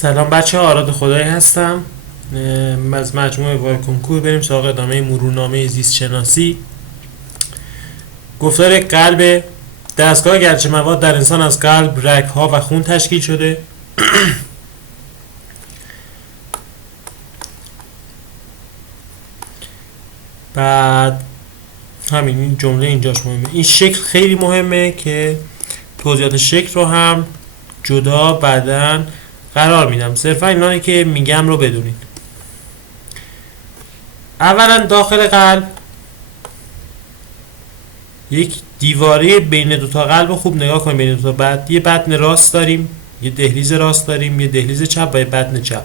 سلام بچه ها، آراد خدایی هستم. از مجموعه وای کنکور بریم سراغ ادامه مرورنامه زیست شناسی. گفتار قلب. دستگاه گرچه مواد در انسان از قلب، رگ‌ها و خون تشکیل شده. بعد همین این جمله اینجاش مهمه. این شکل خیلی مهمه که توضیحات شکل رو هم جدا بعداً قرار میدم. صرفا اینانی که میگم رو بدونید. اولا داخل قلب یک دیواره بین دوتا قلب خوب نگاه کنیم. بین دوتا بعد یه بطن راست داریم، یه دهلیز راست داریم، یه دهلیز چپ و یه بطن چپ.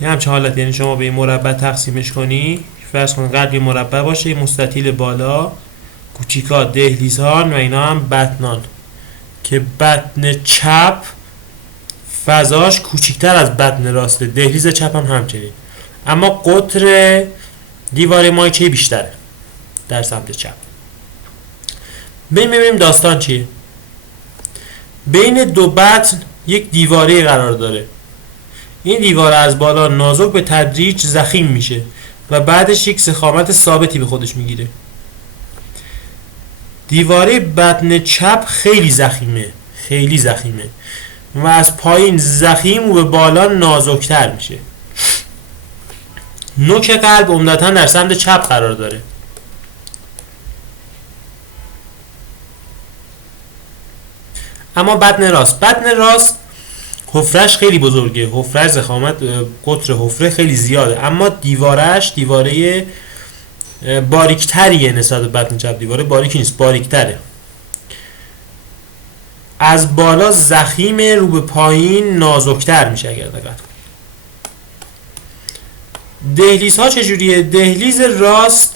یه همچه حالت، یعنی شما به یه مربع تقسیمش کنی، فرض کن قلب یه مربع باشه، یه مستطیل بالا، کوچیکا دهلیزان و اینا هم بطنان، که بطن چپ فضاش کوچیکتر از بطن راسته، دهلیز چپ هم همچنین، اما قطر دیواره مایچه بیشتره در سمت چپ. ببینیم داستان چیه. بین دو بطن یک دیواره قرار داره. این دیواره از بالا نازک به تدریج ضخیم میشه و بعدش یک ضخامت ثابتی به خودش میگیره. دیواره بطن چپ خیلی ضخیمه و از پایین ضخیم و به بالا نازکتر میشه. نوک قلب عمدتاً در سمت چپ قرار داره. اما بطن راست حفرهش خیلی بزرگه، حفره ضخامت، قطر حفره خیلی زیاده، اما دیواره باریکتریه نسبت به بطن چپ. دیواره باریکی نیست، باریکتره. از بالا ضخیمه، رو به پایین نازکتر میشه. اگر دقت کنید دهلیز ها چجوریه؟ دهلیز راست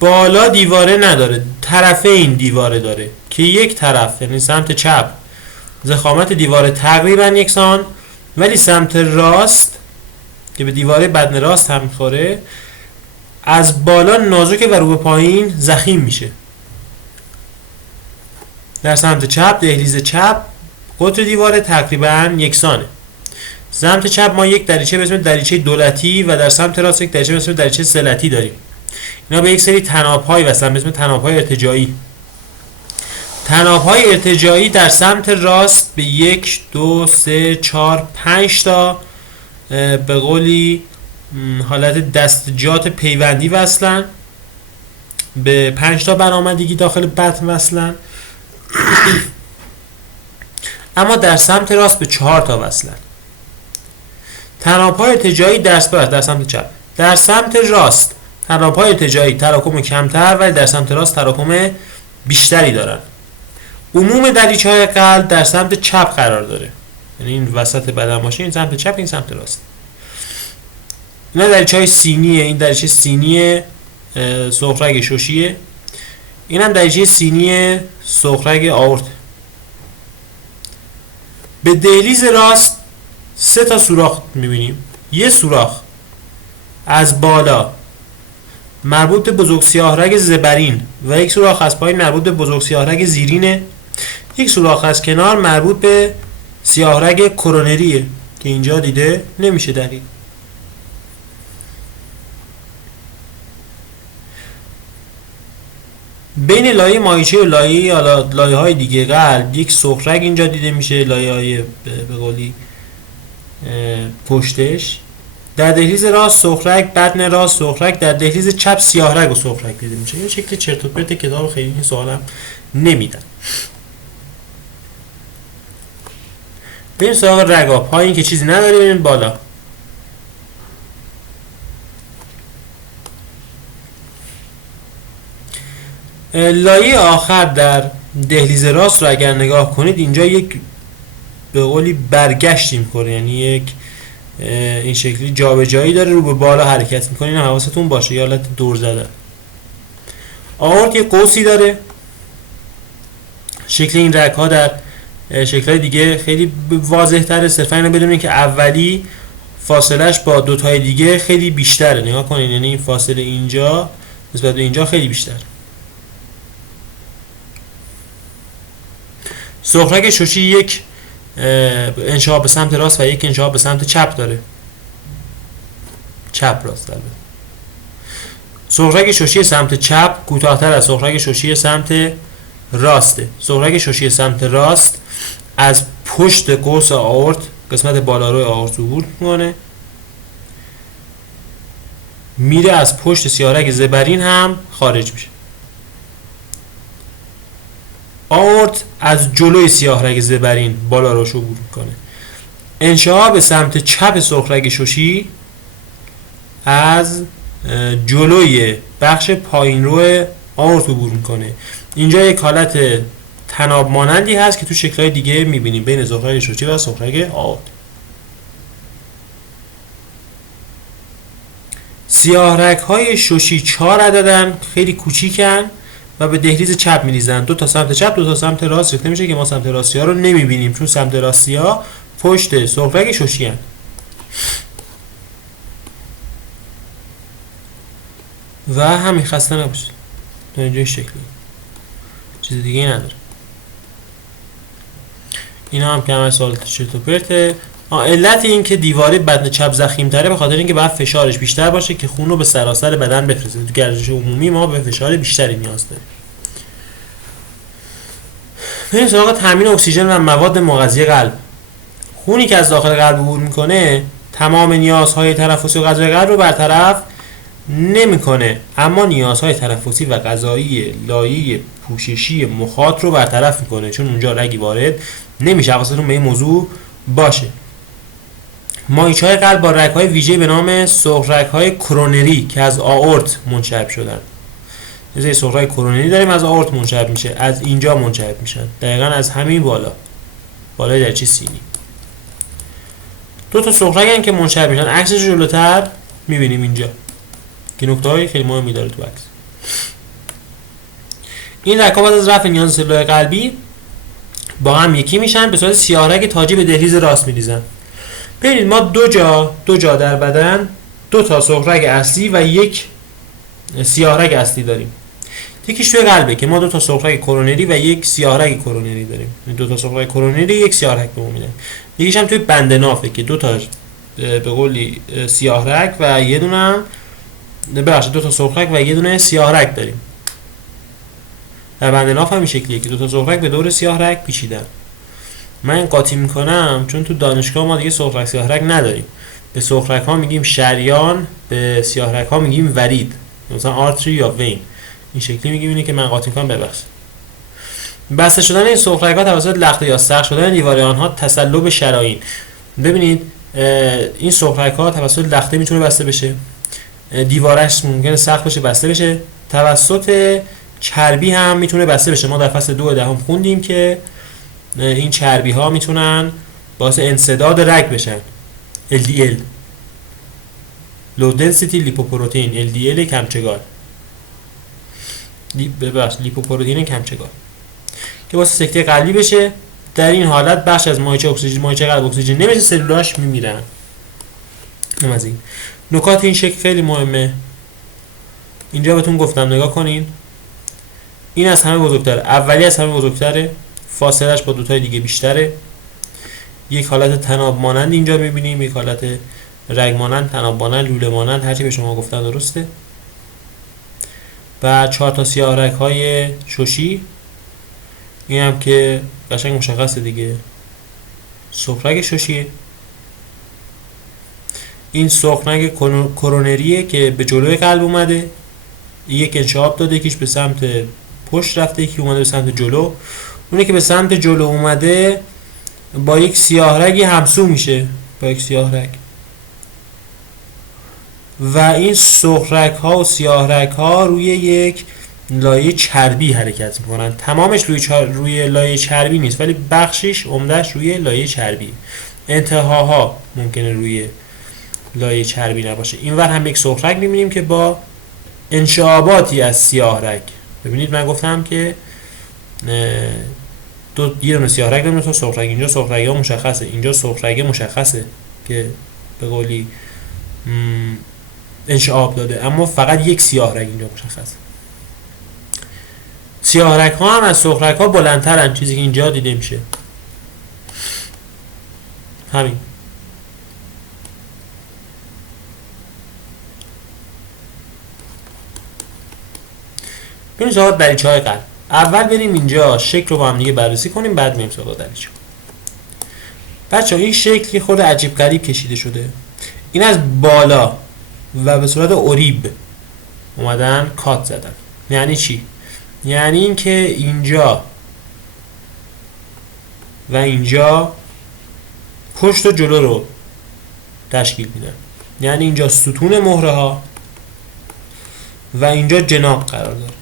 بالا دیواره نداره، طرفین دیواره داره که یک طرف یعنی سمت چپ ضخامت دیواره تقریبا یکسان، ولی سمت راست که به دیواره بطن راست هم میخوره از بالا نازکه و رو به پایین ضخیم میشه. در سمت چپ دهلیز چپ قطر دیواره تقریبا یکسانه. سمت چپ ما یک دریچه به اسم دریچه دولتی و در سمت راست یک دریچه به اسم دریچه صلتی داریم. اینا به یک سری طناب‌های وصلن به اسم طناب‌های ارتجاعی. طناب‌های ارتجاعی در سمت راست به 1 2 3 4 5 تا به قولی حالت دستجات پیوندی وصلن، به 5 تا برآمدگی داخل بطن وصلن. اما در سمت راست به 4 تا وصلن. طناب‌های ارتجاعی در سمت چپ. در سمت راست طناب‌های ارتجاعی تراکم کمتر ولی در سمت راست تراکم بیشتری دارن. عموم دریچه‌های قلب در سمت چپ قرار داره، یعنی این وسط بدن باشه، این سمت چپ، این سمت راست. اینا دریچه‌های سینیه. این دریچه سینی سغرگ ششیه، این هم دریچه سینی سغرگ آورت. به دهلیز راست 3 تا سوراخ می‌بینیم. یه سوراخ از بالا مربوط به بزرگ سیاهرگ زبرین و یک سوراخ از پایین مربوط به بزرگ سیاهرگ زیرینه. یک سوراخ از کنار مربوط به سیاهرگ کرونریه که اینجا دیده نمیشه دقیق. بین لایه مایچه و لایه های دیگه قلب یک سغرگ اینجا دیده میشه، لایه های به قولی پشتش. در دهلیز راست سغرگ، بطن راست سغرگ، در دهلیز چپ سیاهرگ و سغرگ دیده میشه. این شکل چرت و پرت کتاب خیلی این سوالم نمیدن. بریم سراغ رگا. پایین که چیزی نداریم، بریم بالا. لایه آخر در دهلیز راست رو اگر نگاه کنید اینجا یک به قولی برگشتی میکنه، یعنی یک این شکلی جابجایی داره، رو به بالا حرکت میکنه. این حواستون باشه، یه حالت دور زده. آورت یک قوسی داره. شکل این رگ ها در شکل‌های دیگه خیلی واضح تره. صرفا اینو بدونید که اولی فاصلش با دوتای دیگه خیلی بیشتره. نگاه کنید، یعنی این فاصله اینجا نسبت به اینجا خیلی بیشتر. سغرگ ششی یک انشعاب به سمت راست و یک انشعاب به سمت چپ داره، چپ راست البته. سغرق ششی سمت چپ کوتاه‌تر از سغرق ششی سمت راسته. سغرق ششی سمت راست از پشت قوس آئورت، قسمت بالاروی آئورت عبور میکنه، میره از پشت سیاهرگ زبرین هم خارج میشه. آئورت از جلوی سیاهرگ زبرین بالاروش عبور میکنه. انشعاب به سمت چپ سغرق ششی از جلوی بخش پایین رو آئورت عبور میکنه. اینجا یک حالت تناب مانندی هست که تو شکل‌های دیگه میبینیم بین سغرق ششی و سغرق آئورت. سیاهرگ‌های ششی 4 عددن، خیلی کوچیکن و به دهلیز چپ میریزن. دو تا سمت چپ، دو تا سمت راست ریخته میشه که ما سمت راستی ها رو نمیبینیم چون سمت راستی ها پشت سغرق ششی هن. و همین، خسته نباشید. تا اینجا شکلی چیز دیگه نداره. اینا هم که همه سوالات چرت و پرته. علت این که دیواره بدن چپ ضخیم تره به خاطر اینکه باید فشارش بیشتر باشه که خون رو به سراسر بدن بفرسته. تو گردش عمومی ما به فشار بیشتری نیاز داریم. بریم سراغ تامین اکسیژن و مواد مغذی قلب. خونی که از داخل قلب عبور میکنه تمام نیازهای تنفسی و غذایی قلب رو برطرف نمیکنه، اما نیازهای تنفسی و غذایی لایه پوششی مخاط رو برطرف میکنه، چون اونجا رگی وارد نمیشه. حواستون به این موضوع باشه. مایچه‌های قلب با رگ‌های ویژه‌ای به نام سغرق‌های کرونری که از آئورت منشعب شدن. مثل سغرق کرونری داریم از آئورت منشعب میشه، از اینجا منشعب میشن، دقیقاً از همین بالای درچه سینی. دو تا سغرقن که منشعب میشن. عکسش جلوتر میبینیم اینجا که نکته‌های خیلی مهمی داره تو عکس. این رگ‌ها بعد از رفع نیاز سلولای قلبی با هم یکی میشن، به صورت سیاهرگ تاجی به دهلیز راست میریزن. ببینید ما دو جا در بدن دو تا سغرق اصلی و یک سیاهرگ اصلی داریم. یکیش توی قلبه که ما دو تا سغرق کرونری و یک سیاهرگ کرونری داریم. دو تا سغرق کرونری یک سیاهرگ به ما میدن. یکیش هم توی بند نافه که دو تا به قولی سیاهرگ و یه دونه دو تا سغرق و یه دونه سیاهرگ داریم. در بند ناف هم این شکلیه که دو تا سغرق به دور سیاهرگ پیچیدن. من قاطی میکنم چون تو دانشگاه ما دیگه سغرق سیاهرگ نداریم. به سغرق ها میگیم شریان، به سیاهرگ ها میگیم ورید، مثلا آرتری یا وین. این شکلی میگیم. اینه که من قاطی میکنم، ببخشید. بسته شدن این سغرق ها توسط لخته یا سقف شدن دیواره آنها تسلب شرايين. ببینید این سغرق ها توسط لخته میتونه بسته بشه، دیوارش ممکنه سقف بشه بسته بشه، توسط چربی هم میتونه بسته بشه. ما در فصل 2 دهم خوندیم که این چربی ها میتونن باعث انسداد رگ بشن. LDL Low Density Lipoprotein، LDL کمچگار، لیپوپروتئین کمچگار که باعث سکته قلبی بشه. در این حالت بخش از مایچه قلب اکسیژن نمیشه، سلولاش میمیرن. از این نکات این شکل خیلی مهمه. اینجا بهتون گفتم نگاه کنین. این از همه بزرگتره، اولی از همه بزرگتره، فاصلش با دوتای دیگه بیشتره. یک حالت تناب مانند اینجا میبینیم، یک حالت رگ مانند، تناب مانند، لوله مانند، هرچی به شما گفتم درسته. و 4 تا سیاهرگ های ششی، این هم که قشنگ مشخصه دیگه، سغرق ششیه. این سغرق کرونریه که به جلوی قلب اومده، یک انشعاب داده، یکیش به سمت پشت رفته، یکی اومده به سمت جلو. اونه که به سمت جلو اومده با یک سیاهرگی همسو میشه، با یک سیاهرگ. و این سغرق ها و سیاهرگ ها روی یک لایه چربی حرکت میکنن. تمامش روی لایه چربی نیست، ولی بخشش عمدهش روی لایه چربی. انتهاها ممکنه روی لایه چربی نباشه. اینور هم یک سغرق میبینیم که با انشعاباتی از سیاهرگ. ببینید من گفتم که یه دونه سیاهرگ داریم، تو سغرق. اینجا سغرق ها مشخصه، اینجا سغرق مشخصه که به قولی انشعاب داده، اما فقط یک سیاهرگ اینجا مشخصه. سیاهرگ ها هم از سغرق ها بلندترن، چیزی که اینجا دیده میشه. همین. بریم سراغ دریچه‌های قلب. اول بریم اینجا شکل رو با هم دیگه بررسی کنیم، بعد بریم سراغ دریچه. بچه‌ها این شکلی خود عجیب غریب کشیده شده. این از بالا و به صورت اوریب اومدن کات زدن. یعنی چی؟ یعنی اینکه اینجا و اینجا پشت و جلو رو تشکیل میدن. یعنی اینجا ستون مهره ها و اینجا جناح قرار داره.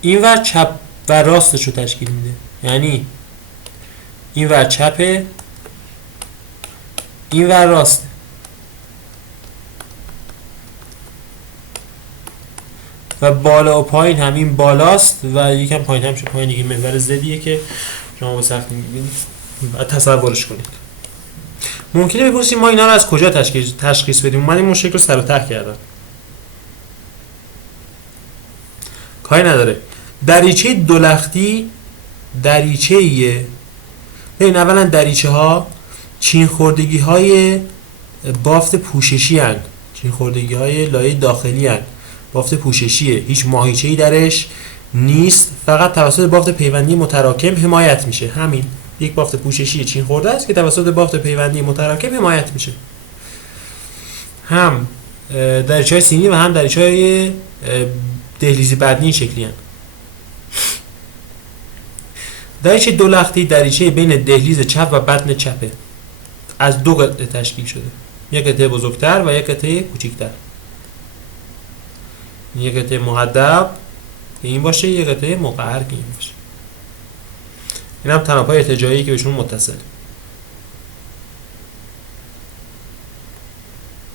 این ور چپ و راستش رو تشکیل میده. یعنی این ور چپه، این ور راسته. و بالا و پایین همین بالاست و یکم پایین هم شد. پایین دیگه محور زدیه که شما با سخت میبینید بعد تصورش کنید. ممکنه بپرسید ما اینا رو از کجا تشخیص بدیم؟ من این شکل رو سر و ته کردم. کاری نداره. دریچه دولختی دریچه‌ایه. ببین اولا دریچه ها چین خوردگی های بافت پوششی هستند. چین خوردگی های لایه داخلی هستند. بافت پوششیه، هیچ ماهیچه‌ای درش نیست، فقط توسط بافت پیوندی متراکم حمایت میشه. همین یک بافت پوششی چین خورده است که توسط بافت پیوندی متراکم حمایت میشه. هم دریچه‌های سینی و هم دریچه‌های دهلیزی بدنی شکلی هستند. دریچه دولختی دریچه بین دهلیز چپ و بدن چپه. از دو قطعه تشکیل شده. یک قطعه بزرگتر و یک قطعه کوچکتر. یک قطعه مهدب که این باشه، یک قطعه مقعر که این باشه. این هم طناب‌های ارتجاعی که بهشون متصل.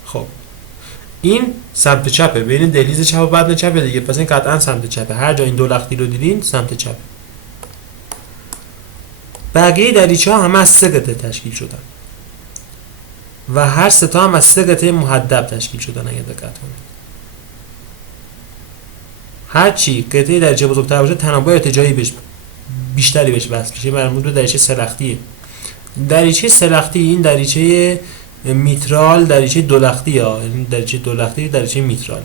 خب این سمت چپه، بین دهلیز چپ و بدن چپه دیگه، پس این قطعا سمت چپه. هر جا این دولختی رو دیدین سمت چپه. بقیه دریچه ها همه از سه قطعه تشکیل شدن و هر سه تا هم از سه قطعه مهدب تشکیل شدن. اگه دقت کنید هر چی قطعه دریچه بزرگتر باشه تنابع ارتجاعی بیشتری بهش وصل میشه. مربوط به دریچه سلختیه. دریچه سلختی این دریچه میترال دریچه دولختی ها، این دریچه دولختی دریچه میترال.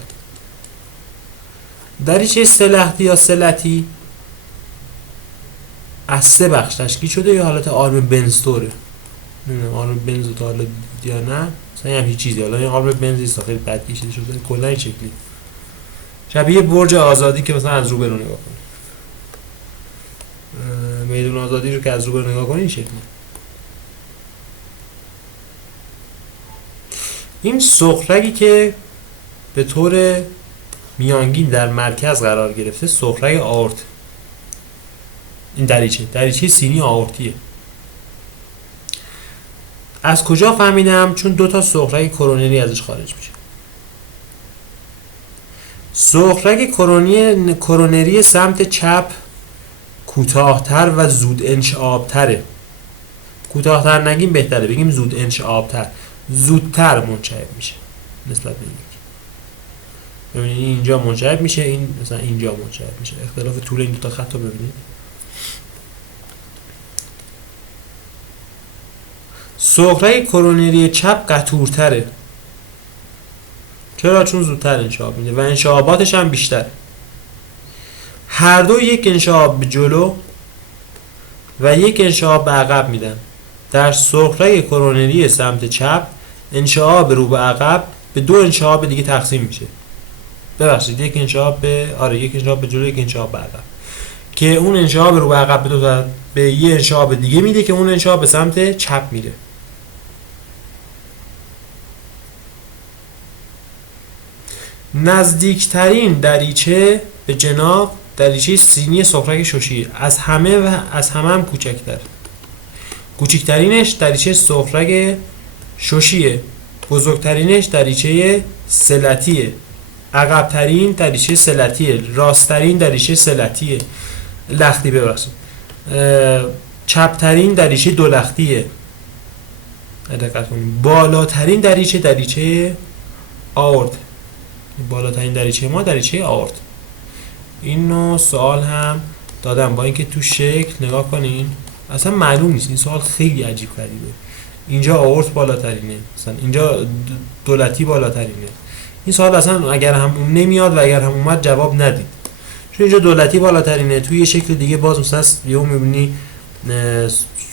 دریچه سلختی یا سلتی از سه بخش تشکیل شده. یا حالت آرم بنزطوره. نمیدونم آرم بنز تا حالا دید یا نه، مثلا همین چیزی. حالا این آرم بنز خیلی بد کشیده شده، کلا این شکلی شبیه برج آزادی که مثلا از رو برو نگاه کنی، میدون آزادی رو که از رو برو نگاه کنی این شکلی. این سغرگی که به طور میانگین در مرکز قرار گرفته سغرگ آورت. این دریچه سینی آورتیه. از کجا فهمیدم؟ چون دو تا سغرگ کرونری ازش خارج میشه. سغرگ کرونری سمت چپ کوتاه‌تر و زود انشعاب‌تره. کوتاه‌تر نگیم بهتره، بگیم زود انشعاب‌تر. زودتر منشعب میشه نسبت به این. ببینید اینجا منشعب میشه، این مثلا اینجا منشعب میشه. اختلاف طول این دو تا خط رو ببینید. سغرگ کرونری چپ قطورتره. چرا؟ چون زودتر انشعاب میده و انشعاباتش هم بیشتر. هر دو یک انشعاب به جلو و یک انشعاب به عقب میدن. در سغرگ کرونری سمت چپ انشعاب رو به عقب به دو انشعاب دیگه تقسیم میشه. ببخشید یک انشعاب به جلو، یک انشعاب به عقب، که اون انشعاب رو به عقب به یه انشعاب دیگه میده که اون انشعاب به سمت چپ میره. نزدیکترین دریچه به جناح دریچه سینی سغرگ ششی از همه هم کوچکتر. کوچکترینش دریچه سغرگ ششیه، بزرگترینش دریچه سلتیه، عقبترین دریچه سلتیه، راستترین دریچه سلتیه لختی ببخشید، چپترین دریچه دولختیه. دقت کنید بالاترین دریچه آورت. بالاترین دریچه ما دریچه آورت. این نوع سوال هم دادم با اینکه تو شکل نگاه کنین اصلا معلوم نیست. این سوال خیلی عجیب غریبه. اینجا آورت بالاترینه، مثلا اینجا دولتی بالاترینه. این سوال اصلا اگر هم نمیاد و اگر هم اومد جواب ندید، چون اینجا دولتی بالاترینه. توی یه شکل دیگه باز مثلا یهو میبینی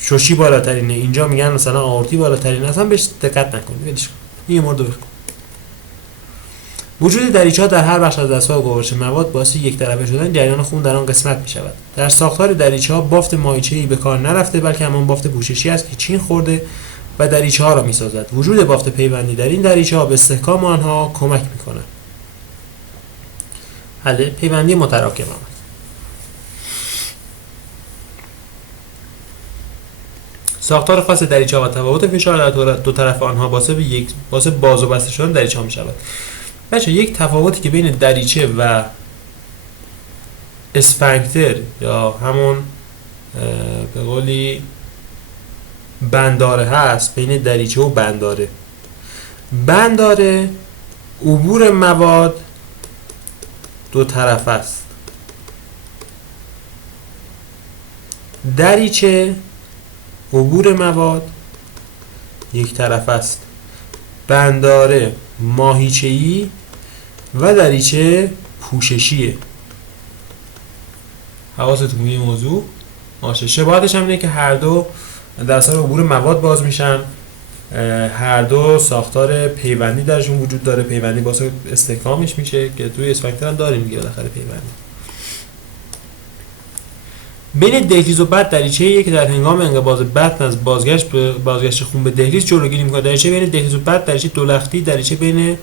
شوشی بالاترینه، اینجا میگن مثلا آورتی بالاترینه. اصلا بهش دقت نکنید، ولش کن. این مورد بخون. وجود دریچه‌ها در هر بخش از دستگاه گوارش مواد باعث یک طرفه شدن جریان خون در آن قسمت می‌شود. در ساختار دریچه‌ها بافت مایچه‌ای به کار نرفته، بلکه همان بافت پوششی است که چین خورده و دریچه‌ها را می‌سازد. وجود بافت پیوندی در این دریچه‌ها به استحکام آنها کمک می‌کند. حل پیوندی متراکم آمد. ساختار خاص دریچه‌ها و تفاوت فشار در دو طرف آنها باعث باز و بسته شدن دریچه‌ها می‌شود. بچه یک تفاوتی که بین دریچه و اسفنکتر یا همون به قولی بنداره هست، بین دریچه و بنداره عبور مواد دو طرف است. دریچه عبور مواد یک طرف است. بنداره ماهیچه‌ای و دریچه پوششیه. حواستون به این موضوع باشه. شباهتش هم اینه که هر دو در اثر عبور مواد باز میشن. هر دو ساختار پیوندی درشون وجود داره. پیوندی باعث استحکامش میشه که توی اسفنکتر هم داریم دیگه بالاخره پیوندی. بین دهلیز و بطن دریچه‌ای که در هنگام انقباض بطن از بازگشت خون به دهلیز جلوگیری می‌کند. دریچه بین دهلیز و بطن دریچه دو لختی، دریچه بین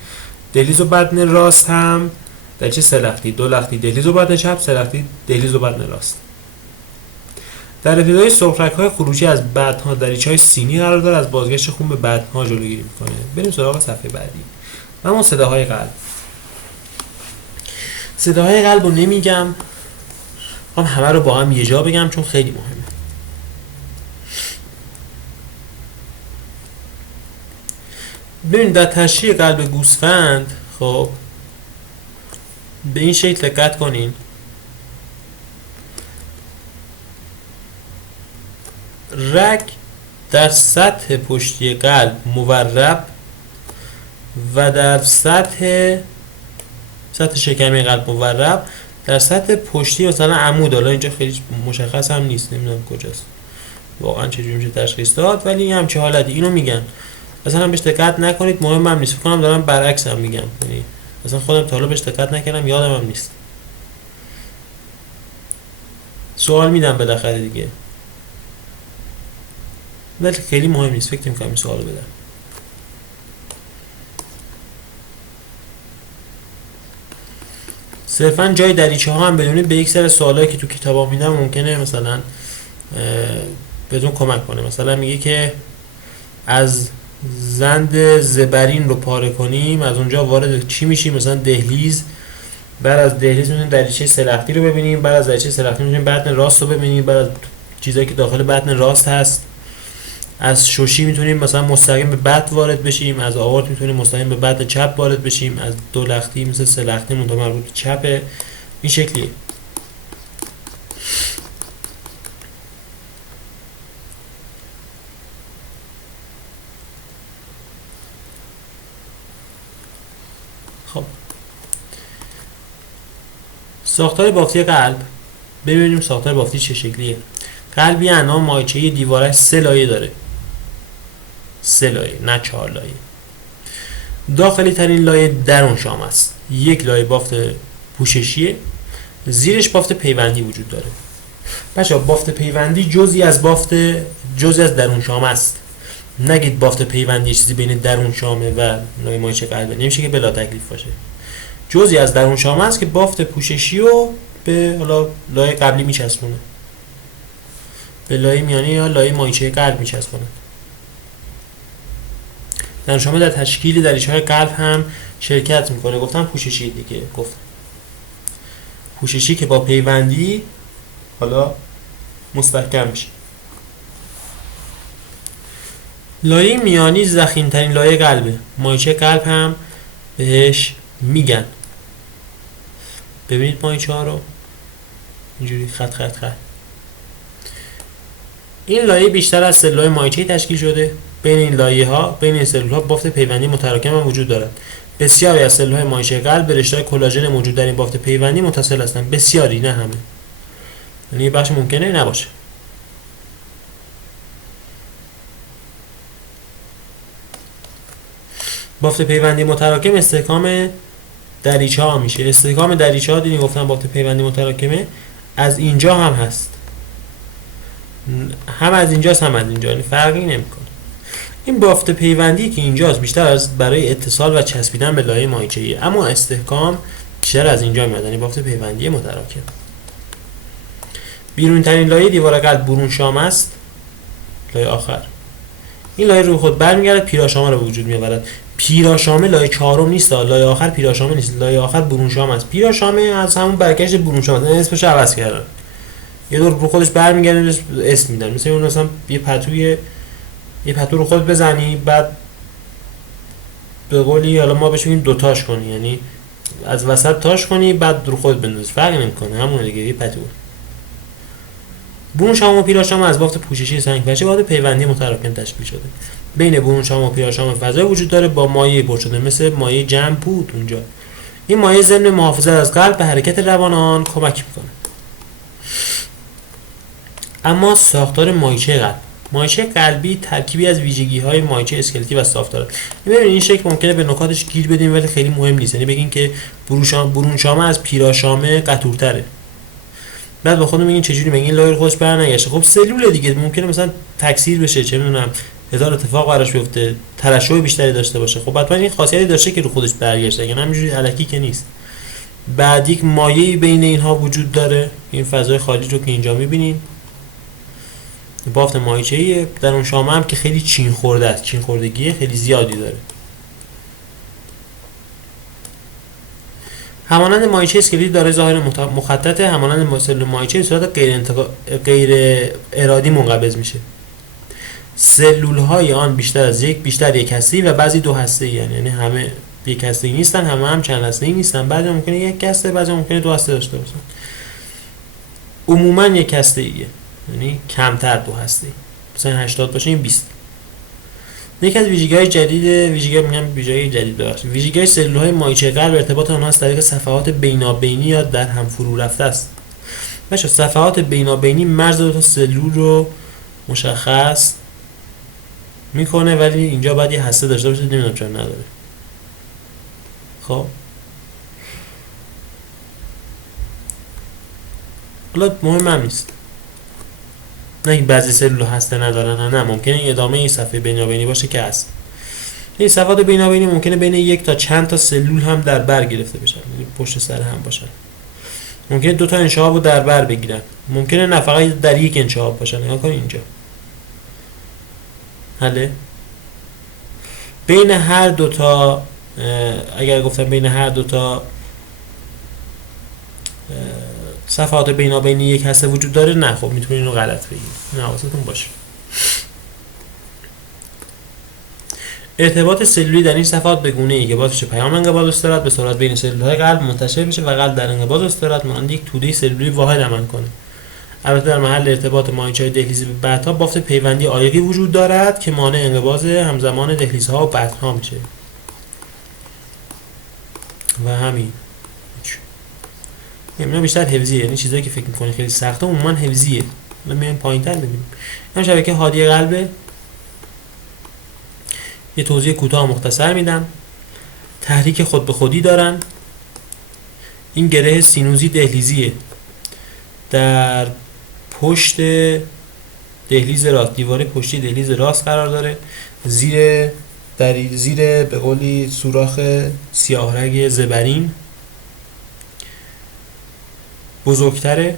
دهلیز و بطن راست هم دریچه سه لختی، دو لختی دهلیز و بطن چپ، سه لختی دهلیز و بطن راست. در ابتدای سرخرگ‌های خروجی از بطن‌ها دریچه‌های سینی قرار داره، از بازگشت خون به بطن‌ها جلوگیری می‌کنه. بریم سراغ صفحه بعدی. اما صداهای قلب. صداهای قلب رو نمیگم، همه رو با هم یه جا بگم چون خیلی مهمه. ببین در تشریح قلب گوسفند خب به این شکل دقت کنین. رگ در سطح پشتی قلب مورب و در سطح شکمی قلب مورب، در سطح پشتی مثلا عمود. حالا اینجا خیلی مشخص هم نیست، نمیدونم کجاست واقعا چجوری میشه تشخیص داد، ولی همچین حالتی اینو میگن. مثلا بهش دقت نکنید، مهم هم نیست. فکر کنم دارم برعکس هم میگم، یعنی مثلا خودم تا حالا بهش دقت نکردم، یادم هم نیست. سوال میدم بالاخره دیگه، ولی خیلی مهم نیست. فکر نمی‌کنم این سوالو بدم. صرفا جای دریچه ها هم بدونید به یک سری سوالایی که تو کتابا میدم ممکنه مثلا بهتون کمک کنه. مثلا میگه که از زند زبرین رو پاره کنیم، از اونجا وارد چی میشیم؟ مثلا دهلیز. بعد از دهلیز میتونیم دریچه سلختی رو ببینیم، بعد از دریچه سلختی میتونیم بطن راست رو ببینیم، بعد از چیزایی که داخل بطن راست هست. از شوشی میتونیم مثلا مستقیم به بطن وارد بشیم، از آورت میتونیم مستقیم به بطن چپ وارد بشیم، از دو لختی مثل سه لختی منتها مربوط به چپه. این شکلیه. خب ساختار بافتی قلب. ببینیم ساختار بافتی چه شکلیه. قلب یه انواع مایچه‌ای دیوارش 3 لایه داره. 3 لایه نه 4 لایه. داخلی ترین لایه درون شام است. یک لایه بافت پوششیه، زیرش بافت پیوندی وجود داره. بچه‌ها بافت پیوندی جزئی از درون شام است. نگید بافت پیوندی چیزی بین درون شامه و لایه مایچه قلبه، نمیشه که بلا تکلیف باشه. جزئی از درون شام است که بافت پوششی رو به حالا لایه قبلی میچسبونه، به لایه میانی یا لایه مایچه قلب میچسبونه. درون شام در تشکیل دریچه‌های قلب هم شرکت میکنه. گفتم پوششی دیگه، گفتم پوششی که با پیوندی حالا مستحکم میشه. لایه میانی ضخیم‌ترین لایه قلبه. مایچه قلب هم بهش میگن. ببینید مایچه ها رو، اینجوری خط خط خط. این لایه بیشتر از سلول‌های مایچه‌ای تشکیل شده. بین این لایه‌ها، بین این سلول‌ها بافت پیوندی متراکم هم وجود دارد. بسیاری از سلول‌های مایچه قلب به رشته‌های کلاژن موجود در این بافت پیوندی متصل هستند. بسیاری، نه همه. یعنی بخش ممکنه نباشه. بافت پیوندی متراکم استحکام دریچه‌ها میشه. استحکام دریچه‌ها دیدین گفتم بافت پیوندی متراکمه از اینجا هم هست. هم از اینجاست هم از اینجا، یعنی فرقی نمیکنه. این بافت پیوندی که اینجاست بیشتر از برای اتصال و چسبیدن به لایه مایچه‌ای، اما استحکام بیشتر از اینجا میاد، یعنی بافت پیوندی متراکم. بیرون ترین لایه دیوار قلب برون شام است، لایه آخر. این لایه روی خود برمیگرده پیراشامه رو به وجود میآورد. پیراشامه لایه چهارم نیست، لایه آخر پیراشامه نیست، لایه آخر برون شام است. پیراشامه از همون برگشت برون شام است، اسمش رو عوض کردن. یه دور رو خودش برمیگرده اسم میدن. مثلا اون مثلا یه پتو رو خود بزنی، بعد به قولی حالا ما بهش میگیم دوتاش کنی، یعنی از وسط تاش کنی بعد رو خود بندازی، فرقی نمیکنه، همون دیگه، یه پتو. برون شام و پیراشام از بافت پوششی سنگ‌فرشی بافت پیوندی متراکم تشکیل شده. بین برون شام و پیراشام فضای وجود داره با مایع پر شده، مثل مایع جمع بود اونجا. این مایع ضمن محافظت از قلب به حرکت روان آن کمک میکنه. اما ساختار مایچه قلب. مایچه قلبی ترکیبی از ویژگی‌های مایچه اسکلتی و صاف دارد. ببینید این شکل ممکنه به نکاتش گیر بدیم ولی خیلی مهم نیست. یعنی بگین که برون شامه از پیراشامه قطورتره. بعد با خودم میگین چجوری، میگین لایر خودش برنگشته. خب سلول دیگه ممکنه مثلا تکثیر بشه، چه میدونم هزار اتفاق براش بیفته، ترشح بیشتری داشته باشه. خب حتما این خاصیتی داشته که رو خودش برگشته، یعنی همینجوری الکی که نیست. بعد یک مایعی بین اینها وجود داره، این فضای خالی رو که اینجا میبینین بافت مایچه‌ایه. در اون شامه هم که خیلی چین خورده است، چین خوردگی خیلی زیادی داره. همانند مایچه اسکلتی داره ظاهر مخطط، همانند سلول مایچه به صورت غیر ارادی منقبض میشه. سلول های آن بیشتر یک هسته‌ای و بعضی دو هسته‌ای، یعنی همه یک هسته‌ای نیستن، هم چند هسته‌ای نیستن. بعضی ممکنه یک هسته، بعضی ممکنه دو هسته داشته باشن. عموما یک هسته‌ایه، یعنی کمتر دو هسته‌ای. مثلا 80 باشه این 20. یکی از ویژگی‌های جدید سلول‌های مایچه قلب ارتباط آنها از طریق صفحات بینابینی یا در هم فرو رفته است. بچه صفحات بینابینی مرز دو تا سلول رو مشخص میکنه، ولی اینجا باید یه هسته داشته باشه، نمیدونم چرا نداره. خب حالا مهم هم نیست، نه این بعضی سلول هسته ندارن، نه ممکنه ادامه این صفحه بینابینی باشه که هست. این صفحات بینابینی ممکنه بین یک تا چند تا سلول هم در بر گرفته بشن، یعنی پشت سر هم باشن. ممکنه دو تا انشعاب رو در بر بگیرن، ممکنه نه فقط در یک انشعاب باشن. نگاه کن اینجا حله. بین هر دو تا اگر گفتم بین هر دو تا صفحات بینابینی یک هسته وجود داره، نه خب میتونین اینو غلط بگیرید، نه حواستون باشه. ارتباط سلولی در این صفحات به گونه‌ای که باعث پیام انقباض استراحت به سرعت بین سلول‌های قلب منتشر بشه و قلب در انقباض استراحت مانند یک توده سلولی واحد عمل کنه. البته در محل ارتباط مایچه‌های دهلیزی به بطن‌ها بافت پیوندی عایقی وجود دارد که مانع انقباض همزمان دهلیزها و بطن‌ها میشه. و همین. اینا بیشتر حفظیه، یعنی چیزایی که فکر می‌کنی خیلی سخته عموما حفظیه. ما میایم پایین‌تر ببینیم. این شبکه هادی قلبه. یه توضیح کوتاه مختصر میدم. تحریک خود به خودی دارن. این گره سینوزی دهلیزیه. در پشت دهلیز راست، دیوار پشتی دهلیز راست قرار داره. زیر به قولی سوراخ سیاه رگ زبرین بزرگتره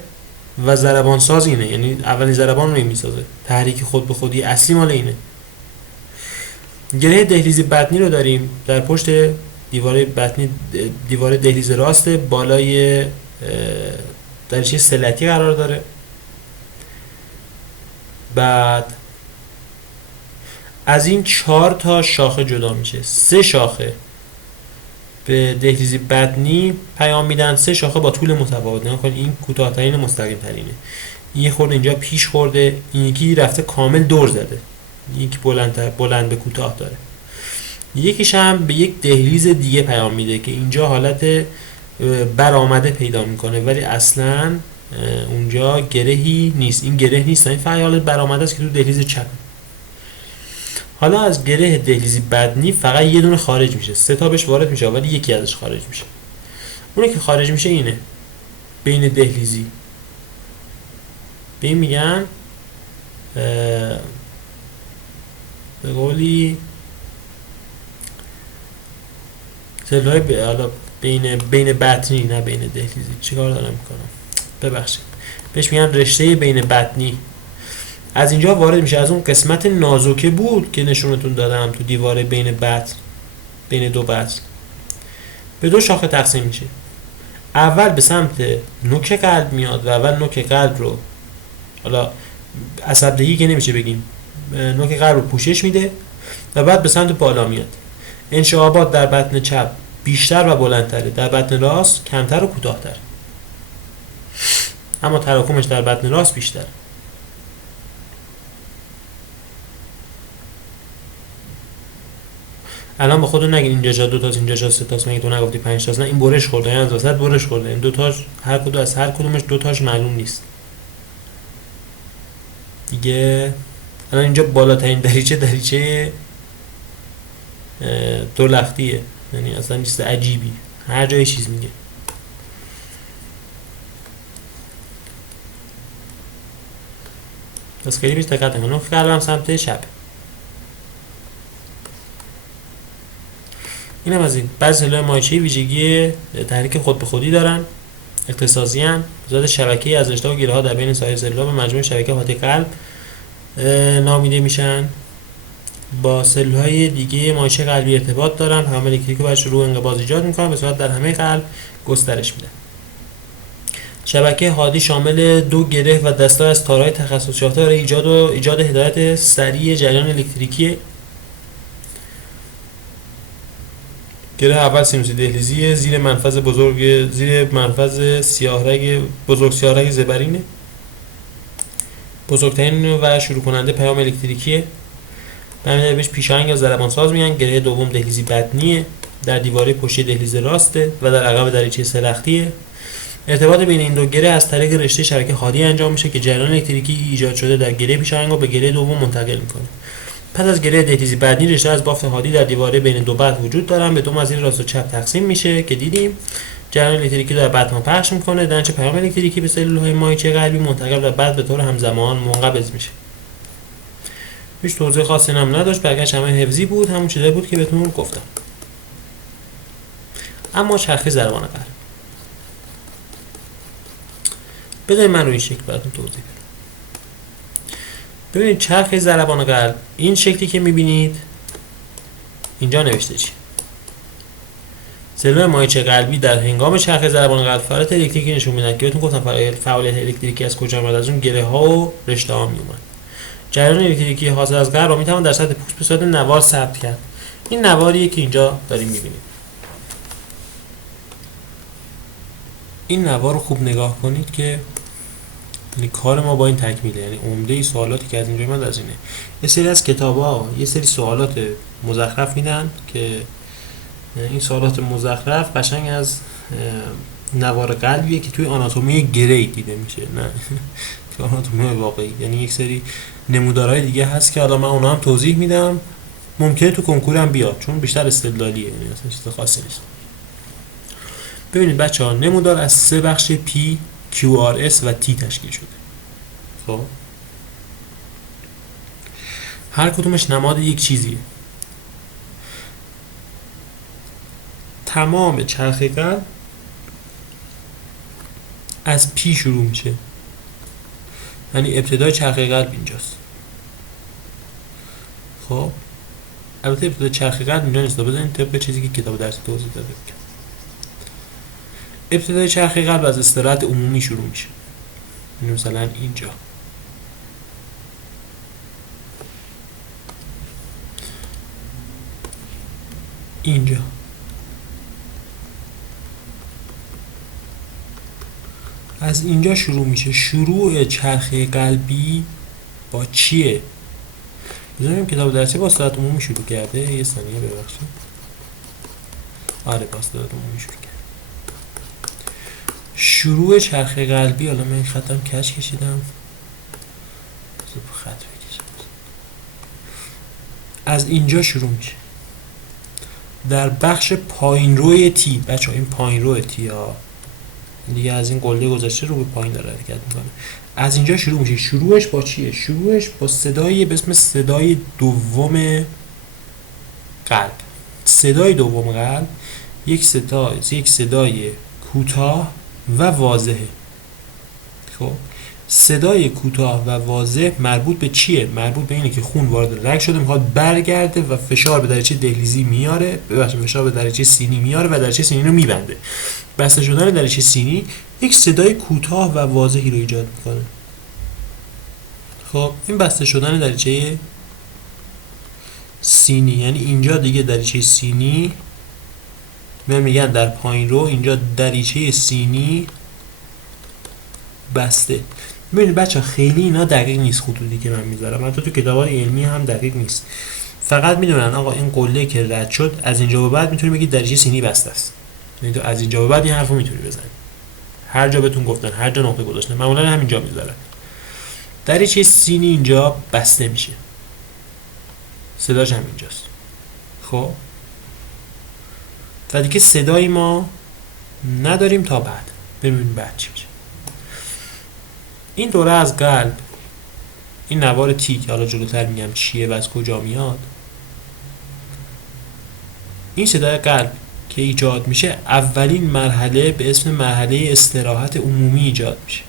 و ضربان ساز اینه، یعنی اولین ضربان رو میسازه. تحریک خود به خودی اصلی مال اینه. گره دهلیز بطنی رو داریم در پشت دیوار بطنی، دیوار دهلیز راست بالای دریچه سلتی قرار داره. بعد از این 4 تا شاخه جدا میشه. 3 شاخه به دهلیزی بدنی پیام میدن 3 شاخه با طول متفاوت. نگاه کنید این کوتاه‌ترین مستقیم ترینه، این خورده اینجا پیش خورده، این یکی رفته کامل دور زده، یکی بلند به کوتاه داره. یکیش هم به یک دهلیز دیگه پیام میده که اینجا حالت برآمده پیدا میکنه ولی اصلا اونجا گرهی نیست، این گره نیست، این فقط حالت برآمده است که تو دهلیز چپ. حالا از گره دهلیزی بدنی فقط یه دونه خارج میشه، 3 تا بهش وارد میشه ولی یکی ازش خارج میشه. اونی که خارج میشه اینه، بین دهلیزی، به این میگن به قولی سلولای حالا بین بطنی، نه بین دهلیزی، چیکار دارم میکنم ببخشید، بهش میگن رشته بین بطنی. از اینجا وارد میشه، از اون قسمت نازکه بود که نشونتون دادم تو دیواره بین بطن، بین دو بطن، به 2 شاخه تقسیم میشه. اول به سمت نوک قلب میاد و اول نوک قلب رو، حالا عصبدهی که نمیشه بگیم، نوک قلب رو پوشش میده و بعد به سمت بالا میاد. انشعابات در بطن چپ بیشتر و بلندتره، در بطن راست کمتر و کوتاه‌تر، اما تراکمش در بطن راست بیشتر. الان با خودتون نگین اینجا جا 2 تاست اینجا جا 3 تاست، مگه تو نگفتی 5 تاست؟ نه، این برش خورده، این از وسط برش خورده، این 2 تاش هر کدوم از هر کدومش 2 تاش معلوم نیست دیگه. الان اینجا بالاترین دریچه دو لختیه، یعنی اصلا نیست عجیبی، هر جای چیز میگه. بس خیلی بیش دقت نکنم. قلبم سمت چپ. این هم از این. بعضی سلولای مایچه‌ای ویژگی تحریک خود به خودی دارن، اختصاصی ان، ذات شبکه‌ای از رشته و گیره‌ها در بین سایر سلول‌ها به مجموعه شبکه هاته قلب نامیده میشن. با سلول‌های دیگه مایچه قلبی ارتباط دارن، پیام الکتریکی باید شروع انقباض ایجاد میکنن، به صورت در همه قلب گسترش میدن. شبکه هادی شامل 2 گره و دسته‌ای از تارهای تخصص یافته برای ایجاد هدایت سریع جریان الکتریکی. گره اول سینوسی دهلیزی زیر منفذ بزرگ سیاه‌رگ زبرینه. بزرگترین و شروع کننده پیام الکتریکیه. همین بهش پیشاهنگ یا ضربان ساز میگن. گره دوم دهلیزی بدنیه، در دیواره پشتی دهلیز راسته و در عقب دریچه 3 لختیه. ارتباط بین این 2 گره از طریق رشته شبکه هادی انجام میشه که جریان الکتریکی ایجاد شده در گره پیشاهنگ رو به گره دوم منتقل میکنه. پس از گره دهلیزی بدنی رشته از بافت هادی در دیواره بین 2 بطن وجود دارن، به 2 مسیر راست و چپ تقسیم میشه که دیدیم. جریان الکتریکی در بطن پخش میکنه، در نتیجه پیام الکتریکی به سلول‌های مایچه قلبی منتقل و بعد به طور همزمان منقبض میشه. هیچ توضیح خاصی هم نداشت، برگشت همه حفظی بود، همون چیزایی بود که بهتون گفتم. اما چرخه ضربان قلب، بذارید من رو این شکل براتون توضیح بدم. ببینید چرخه ضربان قلب این شکلی که میبینید اینجا نوشته چی؟ سلول مایچه قلبی در هنگام چرخه ضربان قلب فعالیت الکتریکی نشون میدن که بهتون گفتم فعالیت الکتریکی از کجا میاد، از اون گره ها و رشته ها میومد. جریان الکتریکی حاصل از قلب رو میتوان در سطح پوست به صورت نوار ثبت کرد. این نواریه که اینجا داریم میبینید. این نوار رو خوب نگاه کنید که یعنی کار ما با این تکمیله، یعنی عمده سوالاتی که از اینجا میاد از اینه. یه سری از کتاب‌ها یه سری سوالات مزخرف میدن که این سوالات مزخرف قشنگ از نوار قلبیه که توی آناتومی گره دیده میشه، نه توی آناتومی واقعی. یعنی یک سری نمودارهای دیگه هست که حالا من اونا هم توضیح میدم، ممکنه تو کنکور هم بیاد چون بیشتر استدلالیه، یعنی اصلا چیز خاصی نیست. ببینید بچه‌ها، نمودار از 3 بخش P، QRS و T تشکیل شده. خب هر کدومش نماد یک چیزیه. تمام چرخه قلب از P شروع میشه، یعنی ابتدای چرخه قلب اینجاست. خب البته ابتدای چرخه قلب اینجا نیست، بذارین طبق چیزی که کتاب درس توضیح داده بود. ابتدای چرخه قلب از استراحت عمومی شروع میشه، یعنی مثلا اینجا از اینجا شروع میشه. شروع چرخه قلبی با چیه؟ بذاریم کتاب درسی با صورت عمومی شروع کرده. یه ثانیه ببخشید. آره با صورت عمومی شروع کرده. شروع چرخه قلبی، حالا من خطم کج کشیدم، خط بکشم. از اینجا شروع میشه. در بخش پایین روی تی، بچه ها این پایین روی تی ها دیگه از این قله گذشته رو به پایین داره حرکت میکنه. از اینجا شروع میشه. شروعش با چیه؟ شروعش با صدایی به اسم صدای دوم قلب. صدای دوم قلب یک صدای کوتاه و واضحه. خب صدای کوتاه و واضح مربوط به چیه؟ مربوط به اینه که خون وارد رگ شده، میخواد برگرده و فشار به دریچه دهلیزی میاره، فشار به دریچه سینی میاره و دریچه سینی رو میبنده. بسته شدن دریچه سینی یک صدای کوتاه و واضحی رو ایجاد میکنه. خب این بسته شدن دریچه سینی، یعنی اینجا دیگه دریچه سینی میگن در پایین رو، اینجا دریچه سینی بسته. ببینید بچه خیلی اینا دقیق نیست خطوطی که من میذارم، حتی تو کتاب‌های علمی هم دقیق نیست. فقط میدونن آقا این قله که رد شد از اینجا به بعد میتونی بگید دریچه سینی بسته است. یعنی تو از اینجا به بعد این حرفو میتونی بزنی. هر جا بهتون گفتن، هر جا نقطه گذاشتن، معمولا همینجا میذارن. دریچه سینی اینجا بسته میشه. صداش هم اینجاست. خب تا دیگه صدایی ما نداریم تا بعد. ببینیم بعد چی میشه. این دوره از قلب، این نوار تی که حالا جلوتر میگم چیه و از کجا میاد، این صدای قلب که ایجاد میشه اولین مرحله به اسم مرحله استراحت عمومی ایجاد میشه.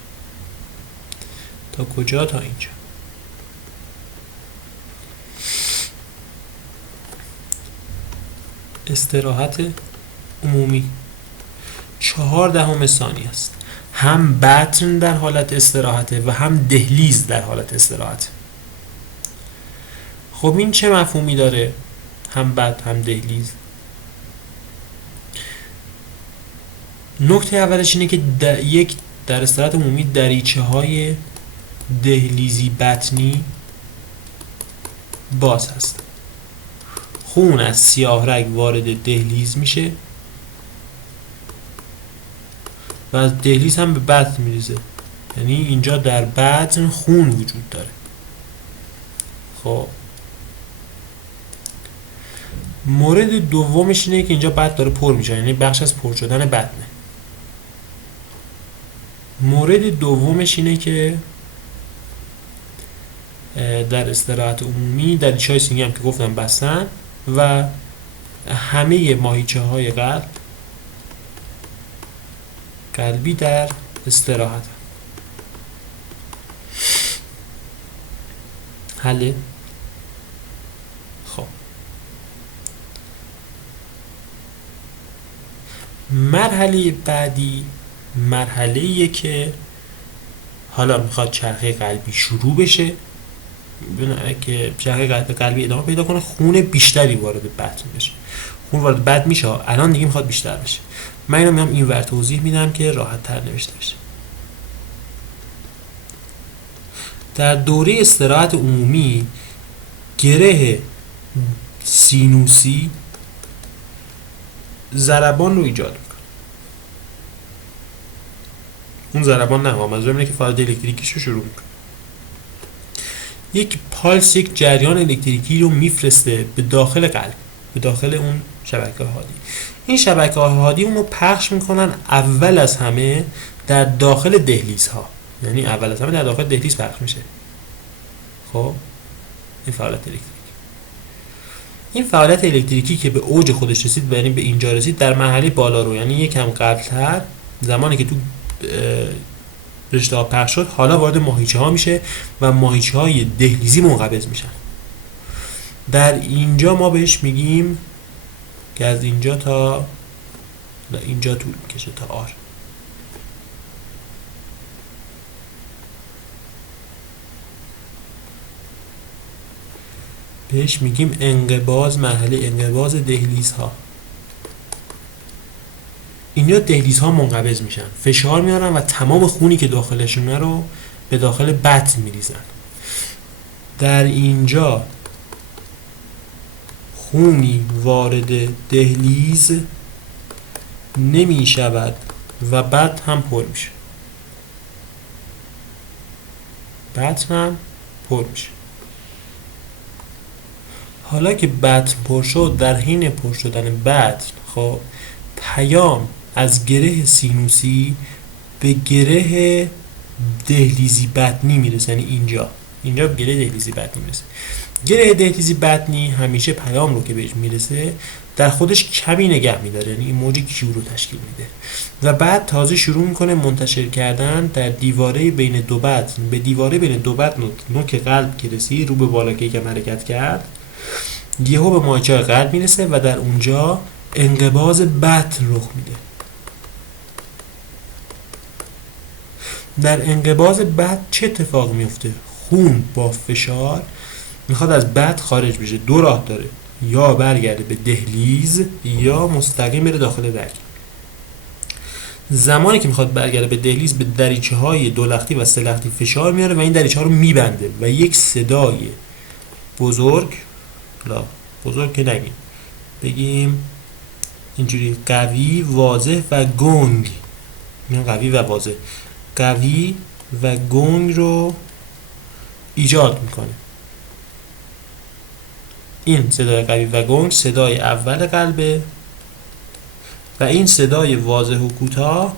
تا کجا؟ تا اینجا. استراحت عمومی 0.4 ثانیه است. هم بطن در حالت استراحته و هم دهلیز در حالت استراحته. خب این چه مفهومی داره؟ هم بطن هم دهلیز. نکته اولش اینه که در استراحت عمومی دریچه های دهلیزی بطنی باز هست. خون از سیاه رگ وارد دهلیز میشه و از دهلیز هم به بطن میریزه. یعنی اینجا در بطن خون وجود داره. خب مورد دومش اینه که اینجا بطن داره پر میشه، یعنی بخش از پر شدن بطنه. مورد دومش اینه که در استراحت عمومی دریچه های سینی هم که گفتم بستن و همه ماهیچه های قلبی در استراحت. حله؟ خب مرحله بعدی مرحله‌ایه که حالا میخواد چرخه قلبی شروع بشه، که چرخه قلبی ادامه پیدا کنه، خون بیشتری وارد بطن بشه. خون وارد بطن میشه، الان دیگه میخواد بیشتر بشه. من اینو میام اینور توضیح میدم که راحت تر نوشته بشه. در دوره استراحت عمومی گره سینوسی ضربان رو ایجاد میکنه. اون ضربان نه، منظورم اینه که فعالیت الکتریکیش رو شروع میکنه. یک پالس، یک جریان الکتریکی رو میفرسته به داخل قلب، به داخل اون شبکه هادی. این شبکه هادی اون رو پخش میکنن اول از همه در داخل دهلیزها، یعنی اول از همه در داخل دهلیز پخش میشه. خب این فعالیت الکتریکی، این فعالیت الکتریکی که به اوج خودش رسید، یعنی به اینجا رسید در مرحله بالا رو، یعنی یکم قبلتر، زمانی که تو رشته ها پخش شد، حالا وارد ماهیچه ها میشه و ماهیچه های دهلیزی منقبض میشن. در اینجا ما بهش میگیم که از اینجا تا اینجا طول میکشه تا آر. بهش میگیم انقباض، مرحله انقباض دهلیزها. اینجا دهلیزها منقبض میشن، فشار میارن و تمام خونی که داخلشونه رو به داخل بطن میریزن. در اینجا خونی وارد دهلیز نمی شود و بطن هم پر میشه. بطن هم پر میشه. حالا که بطن پر شد، در حین پر شدن بطن خب پیام از گره سینوسی به گره دهلیزی بطنی میرسه. یعنی اینجا به گره دهلیزی بطنی میرسه. گره دهلیزی بطنی همیشه پیام رو که بهش میرسه در خودش کمی نگه میداره، یعنی این موج کیو رو تشکیل میده و بعد تازه شروع میکنه منتشر کردن در دیواره بین دو بطن. به دیواره بین دو بطن نوک قلب که رسید، رو به بالا که یکم حرکت کرد، یهو به ماهیچه قلب میرسه و در اونجا انقباض بطن رخ میده. در انقباض بطن چه اتفاق میفته؟ خون با فشار میخواد از بطن خارج بشه. دو راه داره، یا برگرده به دهلیز یا مستقیم بره داخل رگ. زمانی که میخواد برگرده به دهلیز، به دریچه های دو لختی و سه لختی فشار میاره و این دریچه ها رو میبنده و یک صدای بزرگ که نگیم، بگیم اینجوری قوی، واضح و گنگ، قوی و واضح، قوی و گنگ رو ایجاد میکنه. این صدای قوی و گنگ صدای اول قلبه و این صدای واضح و کوتاه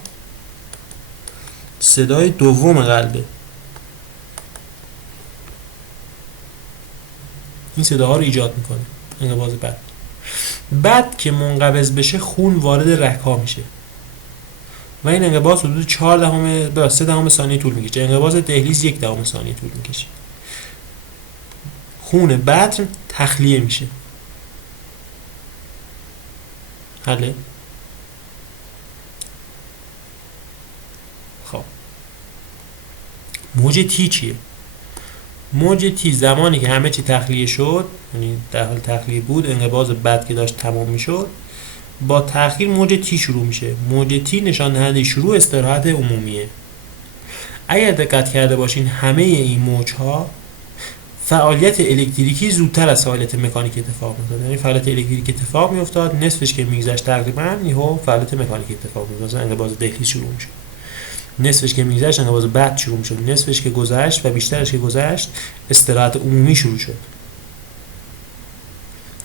صدای دوم قلبه. این صداها رو ایجاد میکنه انقباض بطن. بعد که منقبض بشه، خون وارد رگ‌ها میشه و این انقباض حدود 3 ثانیه طول میکشه. انقباض دهلیز 1 ثانیه طول میکشه. خون بطن تخلیه میشه. حله؟ خب موج تی چیه؟ موج تی زمانی که همه چی تخلیه شد، یعنی در حال تخلیه بود، انقباض بطن که داشت تمام میشد، با تأخیر موج تی شروع میشه. موج تی نشان دهنده شروع استراحت عمومیه. اگر دقت کرده باشین همه این موج‌ها فعالیت الکتریکی زودتر از فعالیت مکانیکی اتفاق می‌افتاد. یعنی فعالیت الکتریکی اتفاق می‌افتاد، نصفش که میگذشت تقریبا یهو فعالیت مکانیکی اتفاق می‌افتاد. مثلا انقباض دهلیز شروع میشه. نصفش که میگذشت انقباض بطن شروع میشد. نصفش که گذشت و بیشترش که گذشت استراحت عمومی شروع شد.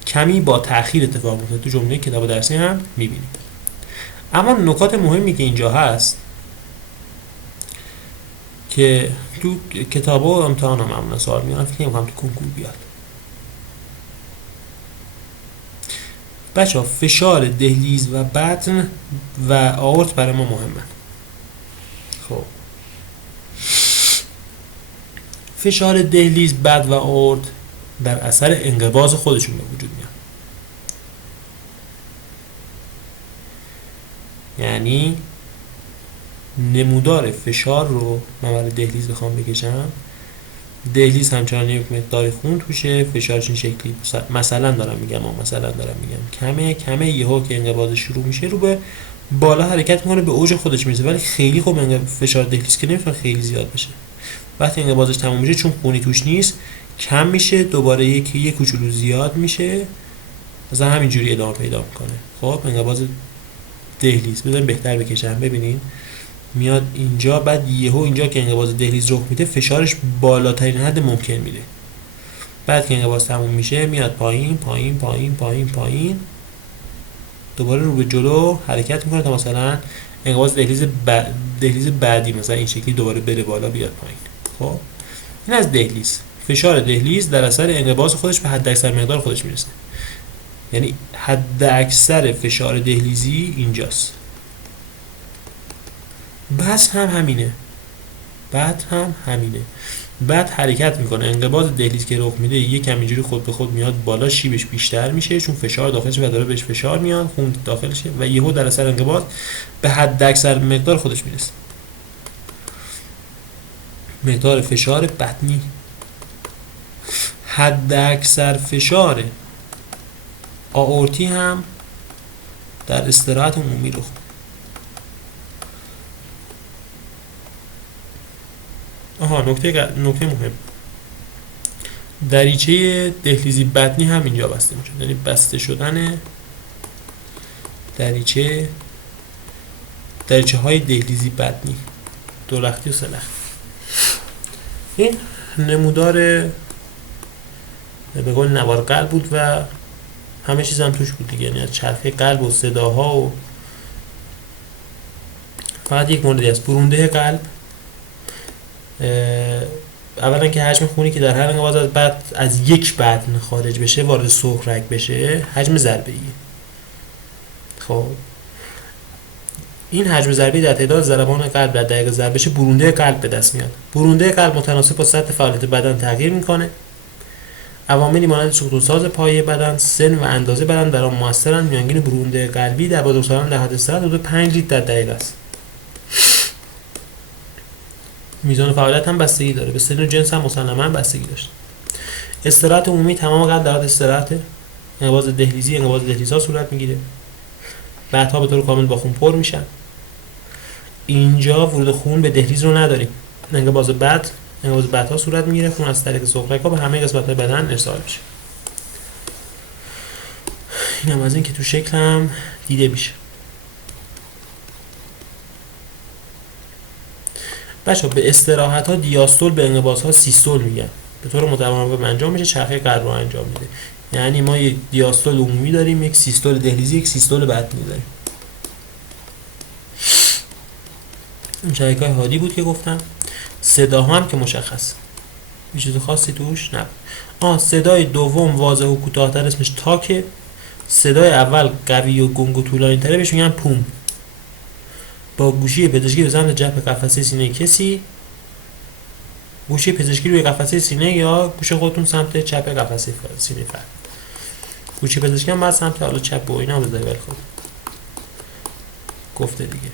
کمی با تأخیر اتفاق می‌افتاد. تو جمله کتاب درسی هم می‌بینید. اما نکات مهمی که اینجا هست که تو کتابا و امتحان هم معمولا سوال میارن، فکر نمی‌کنم تو کنکور بیاد. بچه‌ها فشار دهلیز و بطن و آورت برای ما مهمه. خب فشار دهلیز، بطن و آورت در اثر انقباض خودشون به وجود میاد. یعنی نمودار فشار رو من برای دهلیز بخوام بکشم، دهلیز همچنان یک مقدار خون توشه، فشارش این شکلی مثلا دارم میگم کمه یهو که انقباض شروع میشه رو به بالا حرکت میکنه، به اوج خودش میرسه، ولی خیلی خوب فشار دهلیز که نمیتونه خیلی زیاد بشه. وقتی انقباضش تموم میشه چون خونی توش نیست کم میشه، دوباره یک کوچولو زیاد میشه، مثلا همینجوری ادامه پیدا میکنه. خب انقباض دهلیز بذاریم بهتر بکشم، ببینین میاد اینجا، بعد یهو اینجا که انقباض دهلیز رخ میده فشارش بالاترین حد ممکن میره. بعد که انقباض تموم میشه میاد پایین پایین پایین پایین پایین، دوباره رو به جلو حرکت میکنه تا مثلا انقباض دهلیز بعدی مثلا این شکلی دوباره بره بالا بیاد پایین. خب این از دهلیز. فشار دهلیز در اثر انقباض خودش به حد اکثر مقدار خودش میرسه. یعنی حد اکثر فشار دهلیزی اینجاست. بس هم همینه. بعد حرکت میکنه، انقباض دهلیز که رخ میده یکم اینجوری خود به خود میاد بالا، شیبش بیشتر میشه چون فشار داخلش و داره بهش فشار میاد، خون داخلشه و یهو در اثر انقباض به حد اکثر مقدار خودش میرسه. مقدار فشار بطنی. حد اکثر فشار آئورتی هم در استراحت عمومی رخ میده. نکته مهم، دریچه دهلیزی بطنی همینجا بسته میشه، یعنی بسته شدن دریچه های دهلیزی بطنی، دولختی و سلختی. این نمودار به قول نوار قلب بود و همه چیز هم توش بود دیگه، یعنی از چرخه قلب و صداها و فقط یک موردی هست، برونده قلب. اولا که حجم خونی که در هر انقباض از یک بطن خارج بشه وارد سوخت رگ بشه حجم ضربه‌ایه. خب این حجم ضربه‌ای در تعداد ضربان قلب در دقیقه ضرب بشه برونده قلب به دست میاد. برونده قلب متناسب با سطح فعالیت بدن تغییر میکنه. عواملی مانند سوخت و ساز پایه بدن، سن و اندازه بدن در آن موثرن. میانگین برونده قلبی در بزرگسالان در حد استراحت حدود 5 لیتر در دقیقه است. میزان فعالیت هم بستگی داره، به سن و جنس هم مسلماً بستگی داشت. استراحت عمومی تمام قلب در حد استراحت، انقباض دهلیزها صورت میگیره. بعدها به طور کامل با خون پر میشن. اینجا ورود خون به دهلیز رو نداریم. انقباض بعدها صورت میگیره، خون از طریق سوخت رگ‌ها به همه قسمت‌های بدن ارسال میشه. اینم از این که تو شکل هم دیده میشه. بچه‌ها به استراحت‌ها دیاستول، به انقباض‌ها سیستول میگن. به طور متناوب انجام میشه، چرخه قلب رو انجام میده. یعنی ما یک دیاستول عمومی داریم، یک سیستول دهلیزی، یک سیستول بطنی داریم. این شریکای هادی بود که گفتم. صداها هم که مشخص، هیچ چیز خاصی توش نبود. صدای دوم واضح و کوتاه‌تر اسمش تاکه. صدای اول قوی و گنگ و طولانی‌تره بهش میگن پوم. با گوشی پزشکی به سمت جبهه قفسه سینه کسی، گوشی پزشکی روی قفسه سینه یا گوش خودتون سمت چپ قفسه سینه فرد. گوشی پزشکی هم بعد سمت حالا چپ و اینا بذاری، ولی خب گفته دیگه.